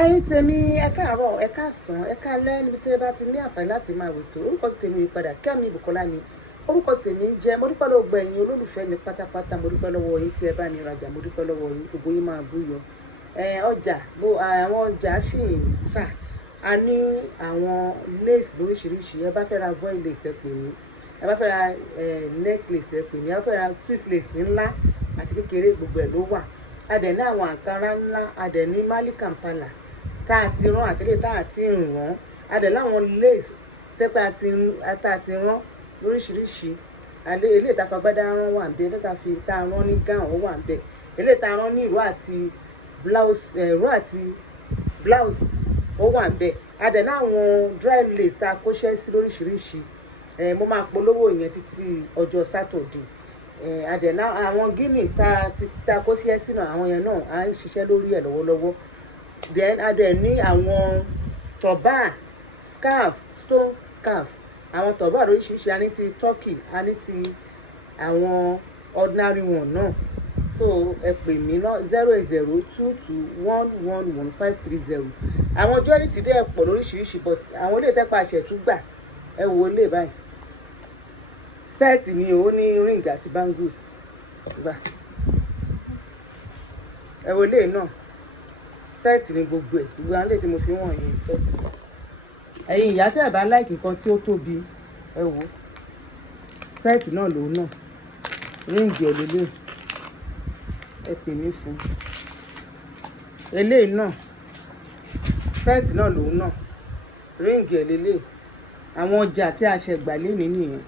ẹ̀yin tèmi ẹ káàárọ̀ ẹ káàsán ẹ káalẹ́ níbi tí ẹ bá ti ní àǹfààní láti máa wètò orúkọ tí tèmi yìí padà Kẹ́mi Bùkọ́lá ni orúkọ tèmi ń jẹ́. Mo dúpẹ́ lọ́wọ́ gbogbo ẹ̀yin olólùfẹ́ mi pátápátá, mo dúpẹ́ lọ́wọ́ yín tí ẹ bá mi rajà, mo dúpẹ́ lọ́wọ́ yín, gbogbo yín máa búyọ. Ọjà àwọn ọjà sì ń tà, a ní àwọn lace lóríṣiríṣi. Ẹ bá fẹ́ ra voile lace ẹ pè mí, ẹ bá fẹ́ ra necklace ẹ pè mí, ẹ bá fẹ́ ra Swiss lace ńlá àti kékeré, gbogbo ẹ̀ ló wà. A dẹ̀ ní àwọn àǹkárá ńlá, a dẹ̀ ní Mali Kampala tá a ti rán àtẹ́lẹ̀ tá a ti rán, a dẹ̀ láwọn lace tẹ́pẹ́ tá a ti rán lóríṣiríṣi. Ilé ìta fagbádá rán wà níbẹ̀, ilé tá a rán ní gown ó wà níbẹ̀, ilé tá a rán ní ìró àti blouse ó wà níbẹ̀. A dẹ̀ láwọn dry lace tá a kóṣẹ́ sí lóríṣiríṣi. Mo máa polówó ìyẹn títí ọjọ́ Saturday. A dẹ̀ ná àwọn gíní tá a kóṣẹ́ sínú àwọn yẹn náà à ń ṣiṣẹ́ lórí ẹ̀ lọ́wọ́lọ́wọ́. Then a dẹ̀ ní àwọn turban, scarf, stone scarf, àwọn turban lóríṣiríṣi. A ní ti turkey, a ní ti àwọn ordinary one náà. So ẹ pè mí náà 08022111530. àwọn jewelry sì dẹ̀ pọ̀ lóríṣiríṣi, but àwọn ilé ìtẹ́pà àṣẹ tún gbà. Ẹ wo ilé báyìí, sẹ́ẹ̀tì ni ó ní ring àti bangles gbà. Ẹ wo ilé náà, sẹ́ẹ̀tì ni gbogbo ẹ̀, gbogbo àwọn ilé tí mo fi wọ̀n yìí sẹ́ẹ̀tì. Ẹ̀yin ìyá tẹ́ ẹ̀ bá láìkì kan tí ó tóbi, ẹ wo sẹ́ẹ̀tì náà lòun náà, ríǹgì ẹ̀ lélẹ̀, ẹ pè mí fún eléyìí náà, sẹ́ẹ̀tì náà lòun náà, ríǹgì ẹ̀ lélẹ̀. Àwọn ọjà tí a ṣe gbà lé nìyẹn.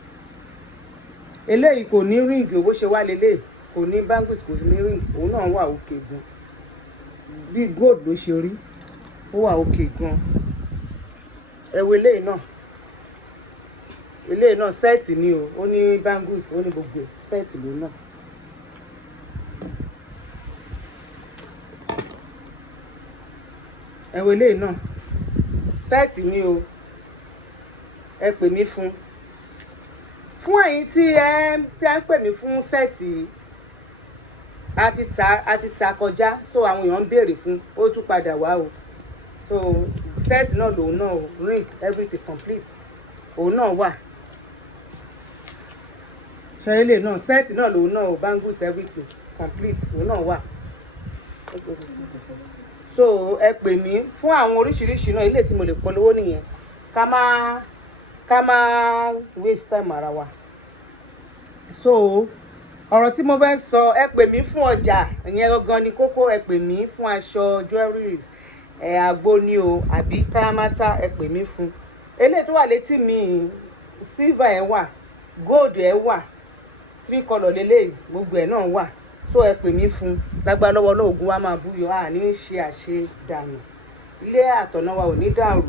Eléyìí kò ní ríǹgì, owó ṣe wá lélẹ̀, kò ní bangles, kò ní ríǹgì, òun náà wà òkè gan, bí gold ló ṣe rí, ó wà òkè gan. Ẹ wo eléyìí náà sẹ́ẹ̀tì ni o, ó ní bangles, ó ní gbogbo ẹ̀, sẹ́ẹ̀tì ló náà. Ẹ wo eléyìí náà sẹ́ẹ̀tì ni o, ẹ pè mí fún ẹ̀yin tí ẹ ń pè mí fún sẹ́ẹ̀tì. A ti ta kọjá, so àwọn èèyàn ń béèrè fún, ó tún padà wá o. So set náà lòun náà o, ring everything complete, òun náà wà. ṣẹlẹ̀ náà set náà lòun náà o, bangles everything complete, òun náà wà. So ẹ pè mí fún àwọn oríṣiríṣi náà, ilé tí mo lè polówó nìyẹn, ká má waste time ara wa. So ọ̀rọ̀ tí mo fẹ́ sọ, ẹ pè mí fún ọjà, ìyẹn gangan ni kókó. Ẹ pè mí fún aṣọ, jewelries, àgbo ni o àbí kárámátà, ẹ pè mí fún. Eléyìí tó wà létí mi, silver ẹ wà, gold ẹ wà, 3 color lélẹ́yìí, gbogbo ẹ̀ náà wà. So ẹ pè mí fún, lágbára lọ́wọ́ lóògùn wa máa búyọ, àní ṣe àṣedànù, ilé àtọ̀nà wa ò ní dàrú.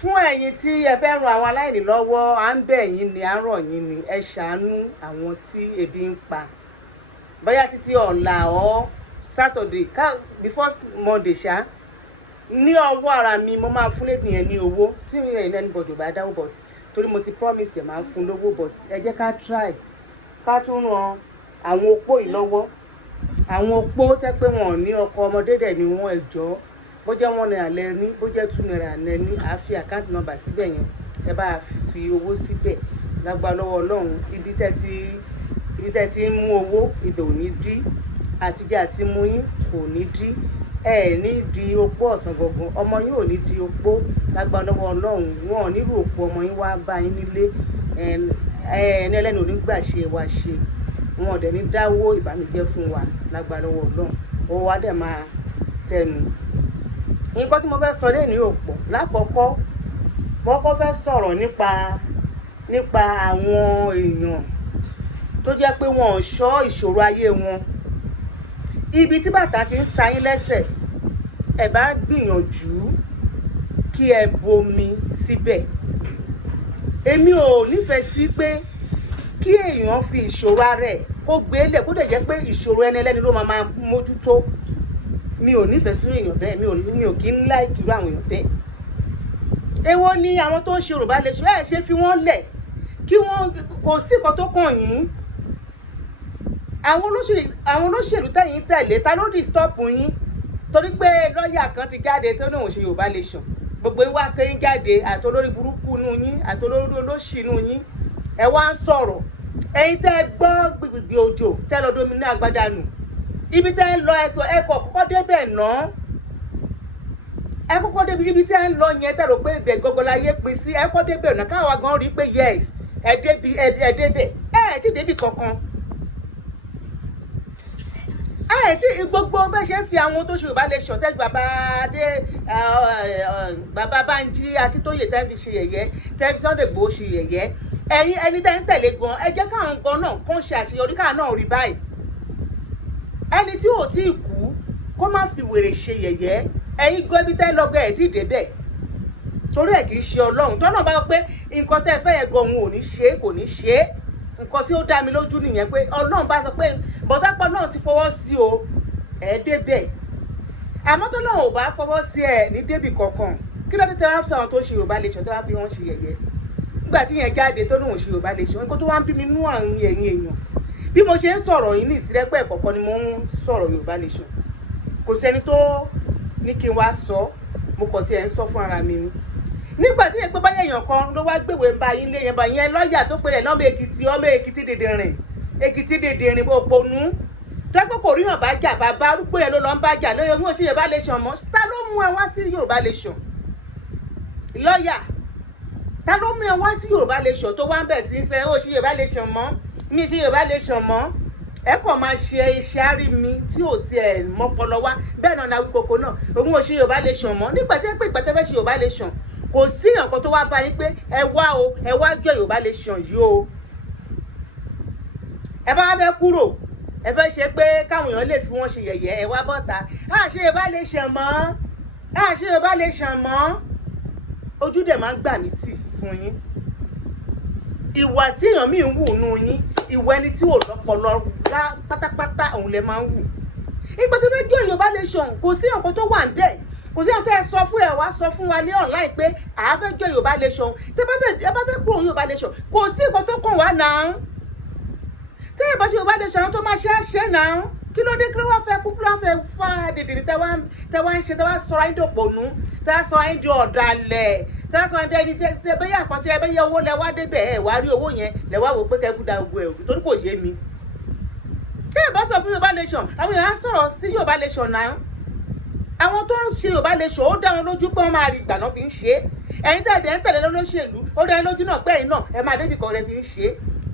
Fún ẹ̀yin tí ẹ fẹ́ ran àwọn aláìní lọ́wọ́, à ń bẹ̀ yín ni, à ń rọ̀ yín ni, ẹ ṣàánú àwọn tí ebi ń pa. Bóyá títí ọ̀la or Saturday, before Monday ṣá, ní ọwọ́ ara mi mo máa fún lẹ́dùn yẹn ní owó tí anybody bá dáwọ́, but torí mo ti promise ẹ̀ máa fún lówó. But ẹ jẹ́ ká try ká tún ran àwọn opó yìí lọ́wọ́. Àwọn opó tẹ́ pé wọn ò ní ọkọ, ọmọdé dẹ̀ ni wọ́n, ẹ jọ̀ọ́, bó jẹ́ 1 naira lẹ ní, bó jẹ́ 2 naira lẹ ní, a fi account number síbẹ̀ yẹn, ẹ bá fi owó síbẹ̀. Lágbára lọ́wọ́ Ọlọ́run, ibi tẹ́ ti ń mú owó, ibẹ̀ ò ní dí, àtijọ́ àti mú yín kò ní dí. Ẹ ní di opó ọ̀sán gangan, ọmọ yín ò ní di opó. Lágbára lọ́wọ́ Ọlọ́run, wọn ò nílò opó ọmọ yín wá bá yín nílé. Ẹni ẹlẹ́ni ò ní gbà ṣe wa ṣe, wọn ò dẹ̀ ní dáwó ìbànújẹ́ fún wa. Lágbára lọ́wọ́ Ọlọ́run, owó wa dẹ̀ máa tẹnu. Nǹkan tí mo fẹ́ sọ lẹ́nu ò pọ̀. Lákọ̀ọ́kọ́ mo kọ́kọ́ fẹ́ sọ̀rọ̀ nípa àwọn èèyàn tó jẹ́ pé wọn ò ṣọ́ ìṣòro ayé wọn. Ibi tí bàtà ti ń ta yín lẹ́sẹ̀, ẹ bá gbìyànjú kí ẹ bomi síbẹ̀. Èmi ò nífẹ̀ẹ́ sí pé kí èèyàn fi ìṣòro ara ẹ̀ kó gbélé, kó dẹ̀ jẹ́ pé ìṣòro ẹni ẹlẹ́ni ló máa mójútó. Mi ò nífẹ̀ẹ́ sí èèyàn bẹ́ẹ̀, mi ò kí ń like irú àwọn èèyàn bẹ́ẹ̀. Èwo ni àwọn tó ń ṣe Yorùbá lè ṣe fi wọ́n lẹ̀, kí wọ́n kò sí nǹkan tó kàn yín. Àwọn olóṣèlú tẹ̀yìn tẹ̀lé, ta ló disturb yín? torí pé lọ́ọ̀yà kan ti jáde tó ní òun ṣe Yorùbá Nation, gbogbo ìwà kẹ́yìn jáde àtolórí burúkú nù yín àtolórí olóṣì nù yín, ẹ wá ń sọ̀rọ̀. Ẹ̀yin tẹ́ gbọ́ gbìgbì òjò tẹ́ lọ domi ní agbádá nù, ibi tẹ́ ń lọ ẹ̀kọ́ kọ́kọ́ débẹ̀ náà, ẹ kọ́kọ́ débi ibi tẹ́ ń lọ yẹn tẹ́ rò pé ibẹ̀ gọ́gọ́ láyé pín sí, ẹ kọ́ débẹ̀ náà káwa gan rí pé yes ẹ débẹ̀ ẹ ti débi kankan. Tí gbogbo bẹ́ẹ̀ ṣe ń fi àwọn tó ṣe Yorùbá Nation tẹ́jú bàbá Bánjí Akíntóyè tẹ́ fi ṣe yẹ̀yẹ́, tẹ́ fi Sunday Igboho ṣe yẹ̀yẹ́, ẹ̀yin ẹni tẹ́ ń tẹ̀lé gan ẹ jẹ́ káwọn gan náà kàn ṣe àṣeyọrí káwọn náà rí báyìí. Ẹni tí ò tí ì kú kó má fi wèrè ṣe yẹ̀yẹ́, ẹ̀yin gan ibi tẹ́ ń lọ́gọ́ ẹ̀ tí ì débẹ̀ torí ẹ̀ kì í ṣe Ọlọ́run tọ́nà bá pé nǹkan tẹ́ fẹ́ yẹn gan òun ò ní ṣe kò ní ṣe nǹkan tí ó dá mi lójú nìyẹn pé Ọlọ́run bá sọ pé bọ̀dápọ̀ náà ti fọwọ́ sí o ẹ̀ débẹ̀, àmọ́ tó lọ́run ò bá fọwọ́ sí ẹ̀ ní débì kankan. Kí ló dé tẹ́ wá fi àwọn tó ṣe Yorùbá Nation tó wá fi wọ́n ṣe yẹ̀yẹ́ nígbà tí yẹn jáde tó lóun ṣe Yorùbá Nation, nǹkan tó wá ń bí mi nú àwọn ẹ̀yin èèyàn bí mo ṣe ń sọ̀rọ̀ yìí ní ìsírẹ́pẹ́ kọ̀ọ̀kan ni mo ń sọ̀rọ̀ Yorùbá Nation, kò sẹ́ni tó ní kí n wá sọ, mo kàn tiẹ̀ ń sọ fún ara mi ni. Nígbà tí yẹn pé báyẹn èèyàn kan ló wá gbèwé ń ba yín lé yẹn bá yẹn lọ́ọ̀yà tó pèrè lọ́mọ Èkìtì dèdèrìn òpònú tẹ́pẹ́ kò ríyàn bá jà bàbá arúgbó yẹn ló lọ ń bá jà lórí owó ṣe Yorùbá Nation mọ́, ta ló mú ẹ wá sí Yorùbá Nation? Lọ́ọ̀yà ta ló mú ẹ wá sí Yorùbá Nation tó wá ń bẹ̀ sí ṣe ó ṣe Yorùbá Nation mọ́, mi ṣe Yorùbá Nation mọ́, ẹ kàn máa ṣe iṣẹ́ àrí mi tí ò tiẹ̀ mọ́pọlọ wá. Bẹ́ẹ̀ náà náwí koko náà òun ò ṣe Yorùbá Nation mọ́, nígbà tí ẹ pé ìgbàtẹ́fẹ́ ṣe Yorùbá Nation kò sí nǹkan tó wá bá yín pé ẹ wá o ẹ wá jọ Yorùbá Nation yìí o. Ẹ bá fẹ́ kúrò ẹ fẹ́ ṣe pé káwọn èèyàn lè fi wọ́n ṣe yẹ̀yẹ́, ẹ wá bọ́ta ṣe Yorùbá Nation mọ́, ṣe Yorùbá Nation mọ́, ojú dẹ̀ máa ń gbà mí tì fún yín. Ìwà tí èèyàn míì ń wù nù yín, ìwà ẹni tí ò lọ́pọlọ pátápátá òun lè máa ń wù. Ìgbà tí fẹ́ jọ Yorùbá Nation kò sí nǹkan tó wà níbẹ̀, kò sí nǹkan tó ẹ sọ fún ẹ wá sọ fún wa ní online pé àá fẹ́ jọ Yorùbá Nation, tẹ́ bá fẹ́ kúrò Yorùbá Nation kò sí nǹkan tó kàn wá náà. Tẹ́ ẹ bá ṣe Yorùbá Nation tó máa ṣe àṣẹ náà, kí ló dé kí ló wá fẹ́ kú kí ló wá fẹ́ fà dìdìrì tẹ́ wá ń ṣe tẹ́ wá sọ̀rọ̀ ayé dòpònú, tẹ́ wá sọ ayé di ọ̀dàlẹ̀, tẹ́ wá sọ ayé di tẹ́ bẹ́yà kan tí ẹ bẹ́yẹ owó lẹ wá débẹ̀ ẹ wá rí owó yẹn lẹ wá wò pé kẹ́ kúda gbogbo ẹ̀rù torí kò yé mi. Tẹ́ ẹ bá sọ fún Yorùbá Nation àwọn èèyàn á sọ̀rọ̀ sí Yorùbá Nation náà, àwọn tó ń ṣe Yorùbá Nation ó dá wọn lójú pé wọ́n máa rí ìgbà náà fi ń ṣe é. Ẹ̀yin tẹ̀lé ń tẹ̀lé lólóṣèlú ó dá yín lójú náà pé ẹ̀yin náà ẹ máa débì kan rẹ fi ń ṣe é.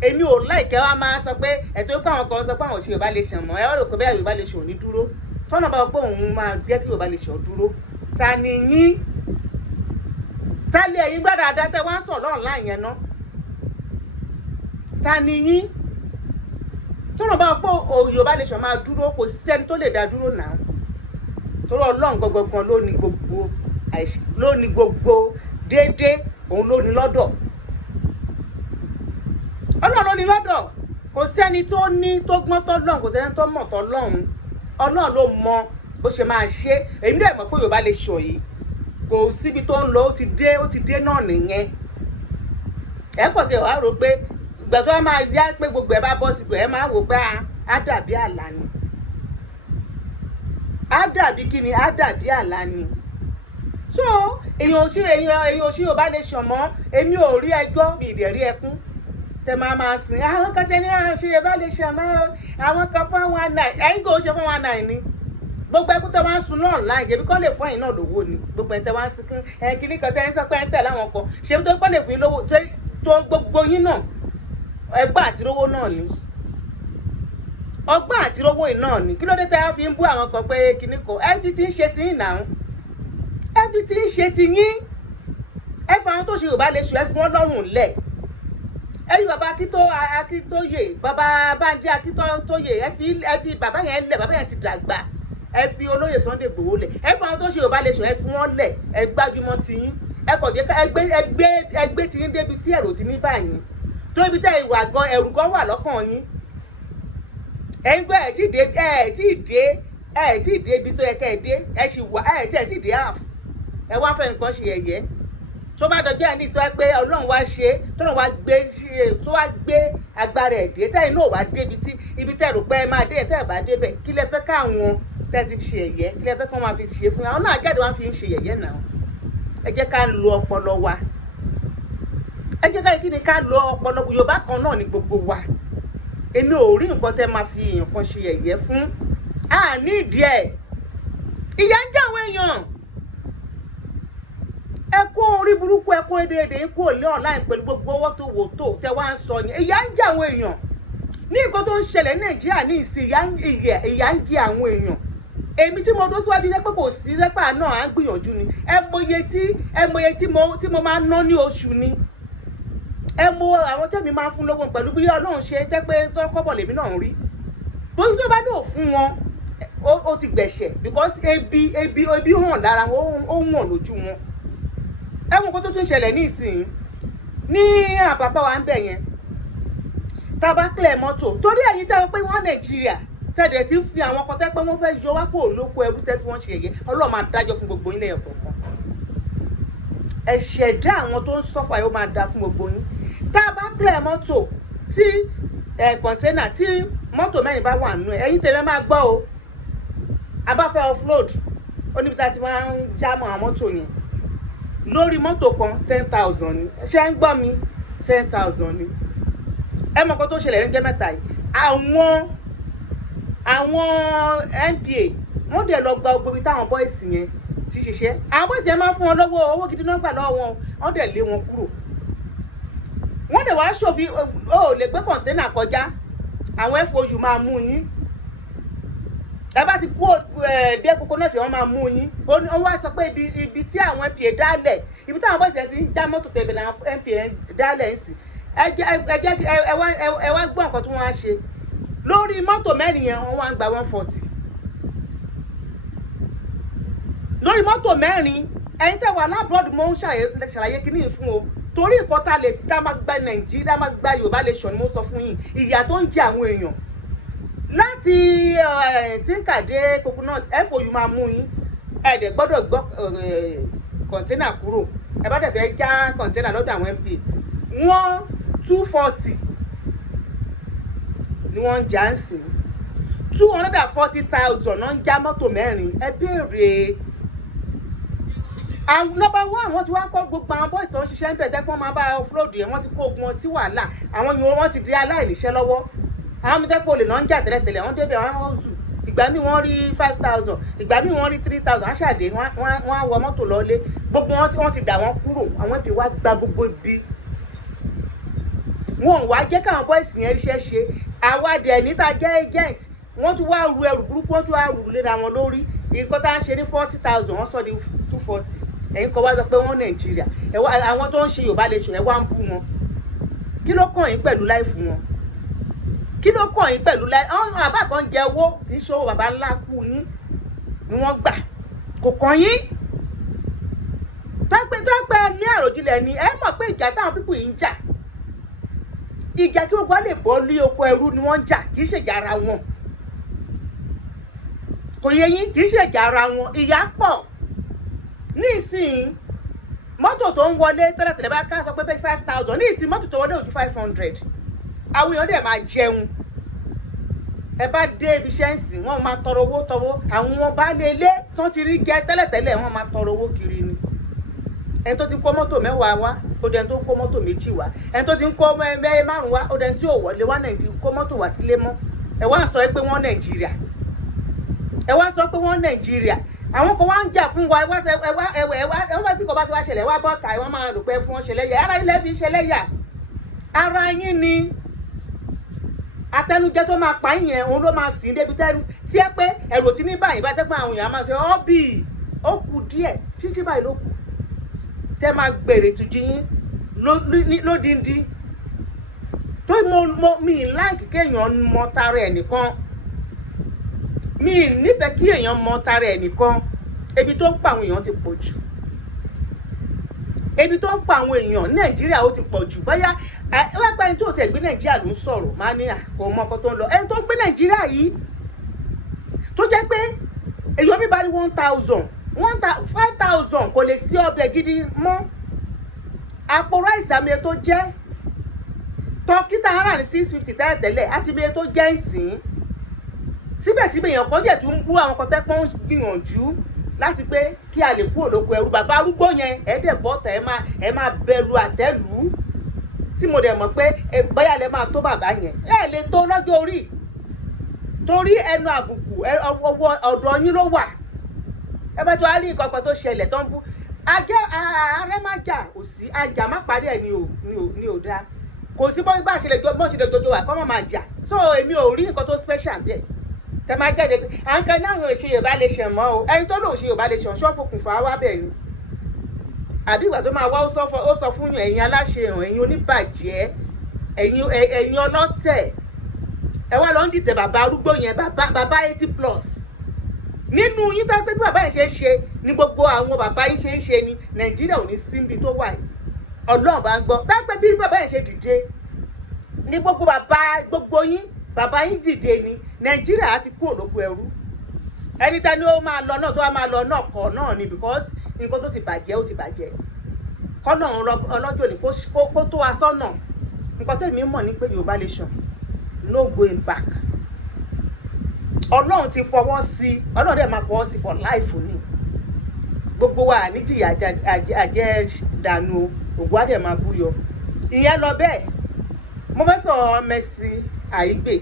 Èmi ò láìkẹ́ wá máa sọ pé ẹ̀tọ́ káwọn kan sọ pé àwọn ṣe Yorùbá Nation mọ́, ẹ wá rò pé bẹ́ẹ̀ Yorùbá Nation ò ní dúró tọ́nà bá pé òun máa jẹ́ kí Yorùbá Nation dúró. Ta ni yín? Ta lé ẹ̀yin gbá dáadáa tẹ́ wá ń sọ̀rọ̀ online yẹn náà? Ta ni yín? Tọ́nà bá pé Yorùbá Nation máa dúró kò sẹ́ni tó lè dá dúró náà. Torí Ọlọ́run gangan ló ní gbogbo déédéé, òun ló ní lọ́dọ̀. Ọlọ́run ló ní lọ́dọ̀, kò sẹ́ni tó ní tó gbọ́n tọ́lọ́run, kò sẹ́ni tó mọ̀ tọ́lọ́run. Ọlọ́run ló mọ bó ṣe máa ṣe. Èmi dẹ̀ mọ̀ pé Yorùbá Nation yìí kò síbi tó ń lọ, ó ti dé náà nìyẹn. Ẹ kàn tí ẹ wá rò pé ìgbà tó máa yá pé gbogbo ẹ bá bọ́ sí ẹ máa wò pé á dàbí àlá ni. Á dàbí kí ni? Á dàbí àlá ni. So èèyàn ò ṣe Yorùbá Nation mọ́, èmi ò rí ẹjọ́ mi ìdẹ̀ rí ẹkún tẹ máa sìn àwọn kan tẹ ní ṣe Yorùbá Nation mọ́, àwọn kan 419 ẹ̀yin kò ṣe 419 ni gbogbo ẹkún tẹ wá ń sun náà láì jẹ́bi kọ́ lè fún ẹ̀yin náà lówó ni gbogbo ẹ̀ tẹ wá ń sin kíní kan tẹ ń sọ pé ẹ̀ ń tẹ̀ láwọn kan ṣe tó kọ́ lè fún yín lówó tó gbogbo yín náà ẹgbà àti rówó náà ni ọgbà àti rówó yìí náà ni kí ló dé tẹ fi ń bú àwọn kan pé kíní kan ẹ fi ti ń ṣe ti yín náà ẹ fi ti ń ṣe ti yín ẹ fọ àwọn tó ṣe Yorùbá Nation ẹ fún wọn lọ́rùn lẹ̀ ẹ̀yin bàbá Akíntóyè bàbá Bánjí Akíntóyè ẹ fi bàbá yẹn lẹ̀, bàbá yẹn ti dàgbà, ẹ fi olóyè Sunday Igboho lẹ̀, ẹ fún àwọn tó ṣe Yorùbá Nation ẹ fún wọn lẹ̀, ẹ gbájúmọ́ tiyín, ẹ kàn jẹ́ ẹgbẹ́ tiyín débi tí ẹ̀rù ti ní báyìí tó ibi tẹ́ ìwà gan ẹ̀rù gan wà lọ́kàn yín. Ẹ̀yin gbọ́ ẹ̀ tí ì dé ibi tó yẹ kẹ́ ẹ dé, ẹ sì wà tí ì dé half, ẹ wá fẹ́ nǹkan ṣe yẹ̀yẹ́ tó bá dọjọ́ ẹ̀ ní ìsọ pé Ọlọ́run wá ṣe tó wá gbé agbára ẹ̀ dé tẹ́yìn náà wá débi tí ibi tẹ́ rò pé ẹ máa dé tẹ́ ẹ bá débẹ̀ kí lẹ fẹ́ káwọn tẹ́ ti fi ṣe yẹ̀yẹ́ kí lẹ fẹ́ kí wọ́n máa fi ṣe fún yín àwọn náà jáde wọ́n fi ń ṣe yẹ̀yẹ́ náà ẹ jẹ́ ká lo ọpọlọ wa ẹ jẹ́ ká kí ni ká lo ọpọlọ Yorùbá kan náà ní gbogbo wa èmi ò rí nǹkan tẹ́ máa fi èèyàn kan ṣe yẹ̀yẹ́ fún ní ìdí ẹ̀ ìyà ń jẹ àwọn èèyàn ẹ kó orí burúkú ẹ kó èdè kó lé online pẹ̀lú gbogbo owó tó wò tó tẹ wá ń sọ yẹn ìyà ń jẹ àwọn èèyàn ní nǹkan tó ń ṣẹlẹ̀ ní Nàìjíríà ní ìsìn ìyà ń jẹ àwọn èèyàn èmi tí mo dó síwájú jẹ́ pé kò sí lẹ́pà náà à ń gbìyànjú ni ẹ mọye tí mo máa ń ná ní oṣù ni ẹ mọ àwọn tẹ́mi máa ń fún lówó pẹ̀lú bí Ọlọ́run ṣe tẹ́ pé tọ́kọ́bọ̀ lèmi náà ń rí bóyá tó bá lò fún wọn ó ti gbẹ̀ṣẹ̀ because ebi hàn lára wọn ó hàn lójú wọn ẹ mọ nǹkan tó tún ṣẹlẹ̀ ní ìsìn ní àbábá wa ń bẹ̀ yẹn tá a bá kílẹ̀ mọ́tò torí ẹ̀yin tẹ́ pé wọ́n Nàìjíríà tẹ́lẹ̀ tí ń fi àwọn kan tẹ́ pé wọ́n fẹ́ yọ wá kó olóko ẹrú tẹ́ fi wọ́n ṣe ẹ̀yẹ Ọlọ́run máa dájọ́ fún gbogbo yín lẹ́yìn kọ̀ọ̀kan ẹ̀ṣẹ̀dá àwọn tó ń sọ́fà yóò máa da fún gbogbo yín tá a bá kílẹ̀ mọ́tò tí kọ̀ńténà tí mọ́tò mẹ́rin bá wà nínú ẹ̀ ẹ̀yin tẹ́lẹ̀ máa gbọ́ o a bá fẹ́ offload ó níbi tá a ti máa ń jámọ́ àwọn mọ́tò yẹn lórí mọ́tò kan 10,000 ni ṣé ń gbọ́ mi 10,000 ni ẹ mọ̀ nǹkan tó ṣẹlẹ̀ ní jẹ́ mẹ́ta yìí àwọn NPA wọ́n dẹ̀ lọ gba gbogbo táwọn bọ́ìsì yẹn ti ṣiṣẹ́ àwọn bọ́ìsì yẹn máa fún wọn lọ́wọ́ owó gidi náà gbà lọ́wọ́ wọn wọ́n dẹ̀ lé wọn kúrò wọ́n dẹ̀ wá ṣòfin ó lè gbé kọ̀ńténà kọjá àwọn FOU máa mú yín ẹ bá ti kú dé coconut wọ́n máa mú yín ó wá sọ pé ibi tí àwọn NPA dálẹ̀ ibi táwọn bọ́ìsì yẹn ti ń já mọ́tò tẹ̀lé àwọn NPA dálẹ̀ ń sìn ẹ wá gbọ́ nǹkan tí wọ́n á ṣe lórí mọ́tò mẹ́rin yẹn wọ́n wá ń gba 140 lórí mọ́tò mẹ́rin ẹ̀yin tẹ́ wà lábúròdù mo ń ṣàlàyé kíní fún o torí nǹkan tá lè fi dá máa gba Nàìjíríà máa gba Yorùbá lè ṣọ̀ ni mo sọ fún yín ìyà tó ń jẹ àwọn èèyàn láti tínkàdé coconut FOU máa mú yín ẹ̀ẹ́dẹ̀ gbọ́dọ̀ gbọ́ kọ̀ńténà kúrò ẹ bá dẹ̀ fẹ́ já kọ̀ńténà lọ́dọ̀ àwọn MP wọ́n 240 ni wọ́n ń já ń sìn 240,000 náà ń já mọ́tò mẹ́rin ẹ béèrè number one wọ́n ti wá kọ́ gbogbo àwọn bọ́ọ̀sì tó ń ṣiṣẹ́ ń bẹ̀ tẹ́pọ́n máa bá offload yẹn wọ́n ti kó ogun wọn sí wàhálà àwọn yòó wọ́n ti di aláìníṣẹ́ lọ́wọ́ àwọn mi tẹ́pọ̀ olè náà ń jà tẹ́lẹ̀tẹ́lẹ̀ wọ́n débẹ̀ wọ́n ń zù ìgbà míì wọ́n rí 5,000 ìgbà míì wọ́n rí 3,000 aṣáde wọ́n á wọ mọ́tò lọ́lé gbogbo wọn ti dà wọ́n kúrò àwọn ibi wá gba gbogbo ibi wọn wá jẹ́ káwọn bọ́ọ̀sì yẹn ríṣẹ́ ṣe àwádìí ẹ̀ níta jẹ́ agent wọ́n tún wá ru ẹrù burúkú wọ́n tún wá rù léra wọn lórí nǹkan tá à ń ṣe ní 40,000 wọ́n sọ di 240 ẹ̀yin kan wá sọ pé wọ́n Nàìjíríà àwọn tó ń ṣe Yorùbá lè ṣe ẹ̀ wá ń bú wọn kí ló kàn yín pẹ̀lú láìfù wọn kí ló kàn yín pẹ̀lú àwọn àbá kan jẹ owó kì í ṣòwò bàbá ńlá kú yín ni wọ́n gbà kò kàn yín tọ́pẹ́ ní àròjinlẹ̀ ni ẹ mọ̀ pé ìjà táwọn pípù yìí ń jà ìjà kí gbogbo lè bọ́ lé oko ẹrú ni wọ́n ń jà kì í ṣèjà ara wọn kò yẹ yín kì í ṣèjà ara wọn ìyà pọ̀ ní ìsìn mọ́tò tó ń wọlé tẹ́lẹ̀tẹ́lẹ̀ bá ká sọ pé 5,000 ní ìsìn mọ́tò tó wọlé ojú 500 àwọn èèyàn dẹ̀ máa jẹun ẹ bá dé ibi iṣẹ́ ń sìn wọ́n máa tọrọ owó àwọn bá lè lé tán ti rí jẹ tẹ́lẹ̀tẹ́lẹ̀ wọ́n máa tọrọ owó kiri ni ẹni tó ti kó mọ́tò 10 wá ó dẹni tó ń kó mọ́tò 2 wá ẹni tó ti ń kó 5 wá ó dẹni tí ò wọlé wá Nàìjíríà kó mọ́tò wá sílé mọ́ ẹ wá sọ pé wọ́n Nàìjíríà àwọn kan wá ń jà fún wa ẹ wá tí kò bá ti wá ṣẹlẹ̀ wá bọ́ta ẹ wọ́n máa rò pé fún wọn ṣẹlẹ́yà ara ilẹ̀ fi ṣẹlẹ́yà ara yín ni atẹnujẹ tó máa pa yẹn òun ló máa sìn débi tẹ́rù tí ẹ pé ẹ̀rù tí ní báyìí bá tẹ́ pé àwọn èèyàn máa ṣe ọ́bì ó kù díẹ̀ títí báyìí ló kù tẹ́ máa gbèrè tùjú yín lódindi tó mi láìkí kéèyàn mọ tara ẹ̀ nìkan mi nífẹ̀ẹ́ kí èèyàn mọ tara ẹ̀ nìkan ebi tó ń pa àwọn èèyàn ti pọ̀ jù ebi tó ń pa àwọn èèyàn Nàìjíríà ó ti pọ̀ jù bóyá ẹgbẹ́ ẹni tó tẹ̀ gbé Nàìjíríà ló ń sọ̀rọ̀ máa ní kò mọ ọkọ tó ń lọ ẹni tó ń gbé Nàìjíríà yìí tó jẹ́ pé èèyàn bí bá rí 1,000 5,000 kò lè sí ọbẹ̀ gidi mọ́ àpò ráìsì àmì tó jẹ́ tọ́kítà ara ní 650 tẹ́lẹ̀tẹ́lẹ̀ àti ibi tó jẹ́ ìsìn síbẹ̀síbẹ̀ èèyàn kan ṣẹ̀ tún bú àwọn kan tẹ́pọ́n gbìyànjú láti pé kí a lè kúrò lóko ẹrú. Bàbá arúgbó yẹn ẹ̀ẹ́dẹ̀ bọ́ta ẹ máa bẹ̀rù àtẹ́lù tí mo dẹ̀ mọ̀ pé báyà lẹ máa tó bàbá yẹn lè tó lọ́jọ́ orí torí ẹnu àbùkù ọwọ́ ọ̀dọ̀ yín ló wà. Ẹ bá tó a rí nǹkan kan tó ṣẹlẹ̀ tó ń bú ààrẹ má jà òsì ajá má parí ẹ̀ ni ò dáa. Kò sí bọ́ bá ṣe lè jọjọ wà kọ́ mọ́ máa jà. So èmi ò rí nǹkan tó special bẹ́ẹ̀ tẹ máa jáde pé à ń kan náà ṣe Yorùbá lè ṣẹ̀ mọ́ o. Ẹni tó lòun ṣe Yorùbá lè ṣẹ̀ ṣọ́ fòkùn fà wá bẹ́ẹ̀ ni. Àbí ìgbà tó máa wá ó sọ fún yín ẹ̀yin aláṣehàn, ẹ̀yin oníbàjẹ́, ẹ̀yin ọlọ́tẹ̀, ẹ wá lọ ń dìtẹ̀ bàbá arúgbó yẹn, bàbá 80+ nínú yín tó pé bí bàbá yẹn ṣe ń ṣe ni gbogbo àwọn bàbá yín ṣe ń ṣe ni Nàìjíríà ò ní síbi tó wà yìí. Ọlọ́run bá ń gbọ́ tó pé bí bàbá yẹn ṣe dìde ní gbogbo yín bàbá yín dìde ni Nàìjíríà á ti kú òlóko ẹrú. Ẹni tẹ́ni ó máa lọ náà tó wá máa lọ náà kọ̀ náà ni because nǹkan tó ti bàjẹ́ ó ti bàjẹ́. Kọ́nà ọlọ́jọ́ ni kó tó wa sọ́nà. Nǹkan tẹ́mi mọ̀ ní pé Yorùbá nation no going back. Ọlọ́run ti fọwọ́ sí, Ọlọ́run dẹ̀ máa fọwọ́ sí for life ni. Gbogbo wa níjìyà àjẹ́ dànù ògùn á dẹ̀ máa búyọ. Ìyẹn lọ bẹ́ẹ̀. Mo fẹ́ sọ Mercy Aigbe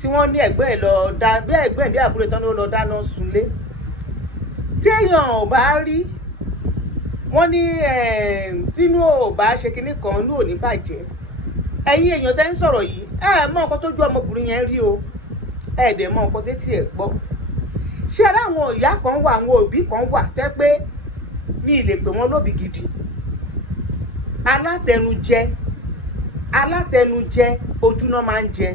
tí wọ́n ní ẹ̀gbẹ́ ẹ̀ lọ dá bí ẹ̀gbẹ́ bí àbúrò tán ló lọ dáná sunlé. Tí èèyàn ò bá rí wọ́n ní tínú ò bá ṣe kinní kan inú ò ní bàjẹ́. Ẹ̀yin èèyàn tẹ́ ń sọ̀rọ̀ yìí mọ nǹkan tó ju ọmọkùnrin yẹn rí o dẹ̀ mọ nǹkan tétí ẹ̀ gbọ́. Ṣé ara àwọn ìyá kan wà àwọn òbí kan wà tẹ́ pé mi ì lè pè wọ́n lóbì gidi. Alátẹnujẹ ojúná máa ń jẹ.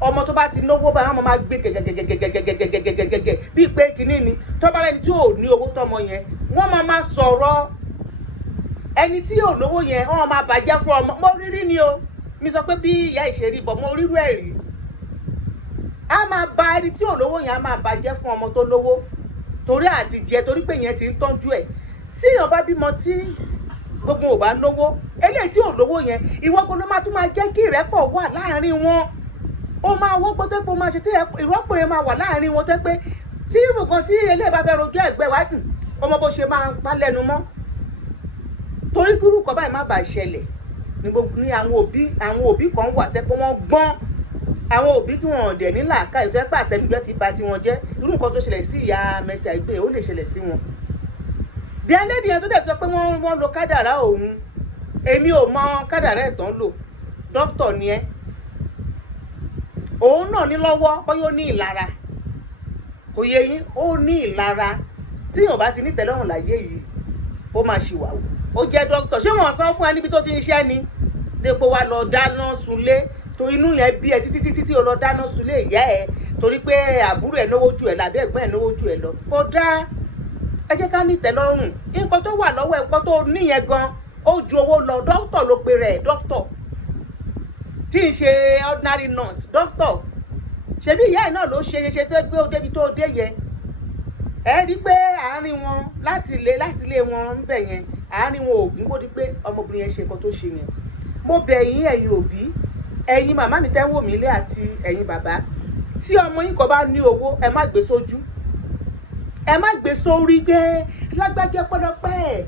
Ọmọ tó bá ti lówó báyìí wọ́n máa gbé gẹ́gẹ́gẹ́gẹ́gẹ́gẹ́gẹ́gẹ́gẹ́ bíi pé kinní ni tó bá lẹ́ni tí ò ní owó tọmọ yẹn wọ́n máa sọ̀rọ̀ ẹni tí ò lówó yẹn wọ́n máa bàjẹ́ fún ọmọ. Mo rírí ni o mi sọ pé bí ìyá ìṣerí bọ̀ mo rírú ẹ̀ rí. A máa ba ẹni tí ò lówó yẹn a máa bàjẹ́ fún ọmọ tó lówó torí àti jẹ torí pé yẹn ti ń tọ́jú ẹ̀. Tí èèyàn bá bímọ tí gbogbo ò bá lówó eléyìí tí ò lówó yẹn ìwọ kò ló máa tún máa jẹ́ kí ìrẹ́pọ̀ wà láàárín wọn. Ó máa wọ́ gbọ́dọ̀ pé ó máa ṣe tí ìrọ́pọ̀ yẹn máa wà láàárín wọn tẹ́ pé tí nǹkan tí eléyìí bá fẹ́ rojọ́ ẹ̀gbẹ́ wa ọmọ bó ṣe máa pa lẹ́nu mọ́. Torí kírú kan báyìí má bàa ṣẹlẹ̀ ní àwọn òbí kan wà tẹ́ pé wọ́n gbọ́n. Àwọn òbí tí wọn ò dẹ̀ ní làákàyè tó pé àtẹnujẹ ti bà tiwọn jẹ́ irú nǹkan tó ṣẹlẹ̀ sí ìyá Mercy Aigbe ó lè ṣẹlẹ̀ sí wọn. Bí ẹlẹ́dìí yẹn tó dẹ̀ sọ pé wọ́n lo kádàrá òun èmi ò mọ kádàrá ẹ̀ tán lò dókítà ni ẹ́ òun náà ní lọ́wọ́ bóyá ó ní ìlara kò yẹ yín ó ní ìlara tí yóò bá ti ní tẹ́lọ́rùn láyé yìí ó máa ṣìwà wò ó jẹ́ dókítà. Ṣé wọ́n sọ fún ẹ níbi tó ti ń ṣẹ́ ni dépò wa lọ dáná sunlé tó inú yẹn bí ẹ títí ó lọ dáná sunlé ìyá ẹ torí pé àbúrò ẹ náwó ju ẹ lábẹ́ ẹ̀gbọ́n ẹ náwó ju ẹ lọ. Kò dáa ẹ jẹ́ ká ní tẹ́lọ́rùn nǹkan tó wà lọ́wọ́ ẹ nǹkan tó níyẹn gan ó ju owó lọ. Dókítà ló pe rẹ̀ dókítà tí ń ṣe ordinary nurse dókítà. Ṣebí ìyá ẹ náà ló ṣe tó gbé ó débi tó dé yẹn. Ẹ rí pé àárín wọn láti ilé wọn ń bẹ̀ yẹn àárín wọn ògún kó di pé ọmọbìnrin yẹn ṣe nǹkan tó ṣe yẹn. Mo bẹ̀ yín ẹ̀yin òbí ẹ̀yin màmá mi tẹ́ ń wò mí lé àti ẹ̀yin bàbá tí ọmọ yín kan bá ní owó ẹ má gbé sójú ẹ má gbé sórí gbé lágbájá pọ́dọ́pẹ́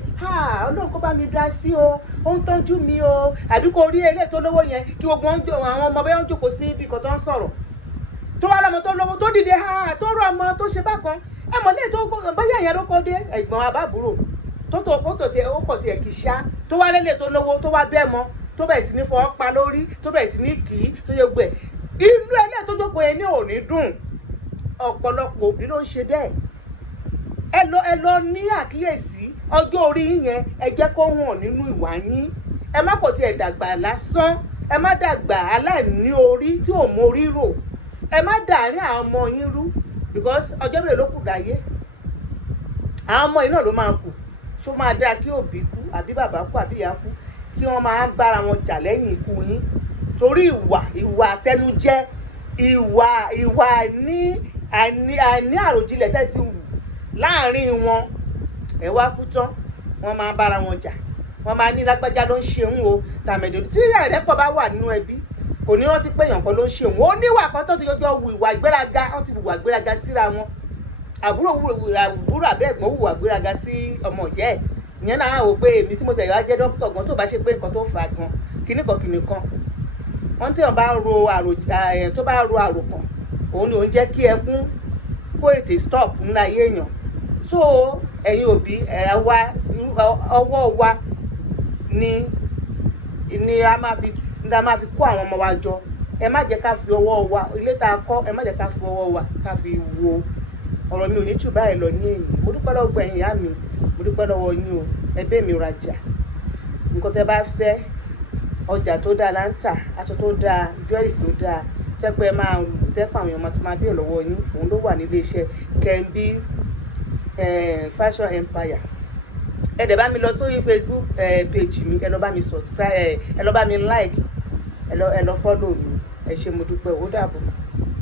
Ọlọ́run kó bá mi dá sí o ó ń tọ́jú mi o àbí kò rí eléyìí tó lówó yẹn kí gbogbo àwọn ọmọ bẹ́ẹ̀ ń jókòó sí ibi kan tó ń sọ̀rọ̀ tó wá lọ́mọ tó lówó tó dìde tó rọ ọmọ tó ṣe bákan ẹ mọ̀ lẹ́yìn tó bóyá ìyẹn ló kọ́ dé ẹ̀gbọ́n àbábúrò tó kọ̀ tiẹ̀ kì í ṣá tó wá lẹ́lẹ̀ tó lówó tó wá bẹ́ẹ̀ mọ́ tó bẹ̀rẹ̀ sí ní fọwọ́ pa lórí tó bẹ̀rẹ̀ sí ní kì í tó yẹ gbẹ̀ inú ẹlẹ́ tó jókòó yẹn ní òní dùn. Ọ̀pọ̀lọpọ̀ òbí ló ń ṣe bẹ́ẹ̀. Ẹ lọ ní àkíyèsí ọjọ́ orí yẹn ẹ jẹ́ kó hàn nínú ìwà yín. Ẹ má kò tiẹ̀ dàgbà lásán ẹ má dàgbà aláìní orí tí ò mọ orí rò ẹ má dàárín àwọn ọmọ yín rú because ọjọ́ mélòó ló kù láyé àwọn ọmọ yìí náà ló máa kù. Ṣó máa dáa kí òbí kú àbí bàbá kú àbí ìyá kú kí wọ́n máa bára wọn jà lẹ́yìn ikú yín torí ìwà àtẹnujẹ ìwà àní àròjinlẹ̀ tẹ́ ti wù láàrin wọn ẹ wá kú tán wọ́n máa bára wọn jà wọ́n máa ní lágbájá ló ń ṣe ń wo tàmẹ̀dò tí ẹ̀rẹ́pọ̀ bá wà nínú ẹbí kò ní rántí pé èèyàn kan ló ń ṣe òun. Ó níwà kan tó ti jọjọ wu ìwà ìgbéraga, wọ́n ti wùwà ìgbéraga síra wọn. Àbúrò àbí ẹ̀gbọ́n wùwà ìgbéraga sí ọmọ ìyá ẹ̀. Ìyẹn náà wò pé èmi tí mo tẹ̀lé wá jẹ́ dókítà gan, tó bá ṣe pé nǹkan tó fà gan kíní kan wọ́n tí wọ́n bá tó bá ro àròkàn, òun ni òun jẹ́ kí ẹkún kó ètè stop nínú ayé èèyàn. So ẹ̀yin òbí ọwọ́ wa ni a máa fi kó àwọn ọmọ wa jọ. Ẹ má jẹ́ ká fi ọwọ́ wa, ilé tá a kọ́, ẹ má jẹ́ ká fi ọwọ́ wa ká fi wo. Ọ̀rọ̀ mi ò ní jù báyìí lọ ní èyí. Mo dúpẹ́ lọ́wọ́ gbogbo ẹ̀yin ìyá mi, mo dúpẹ́ lọ́wọ́ yín o. Ẹ bẹ̀ mí rajà nǹkan tẹ́ bá fẹ́, ọjà tó dáa là ń tà, aṣọ tó dáa, jewelries tó dáa, tẹ́ pé ẹ máa tẹ́pọ̀ àwọn èèyàn tó máa dé lọ́wọ́ yín. Òun ló wà nílé iṣẹ́ Kembi Fashion Empire. Ẹ dẹ̀ bá mi lọ sórí Facebook page mi, ẹ lọ bá mi subscribe, ẹ lọ bá mi like, ẹ lọ follow mi. Ẹ ṣé mo dúpẹ́, ó dàbọ̀.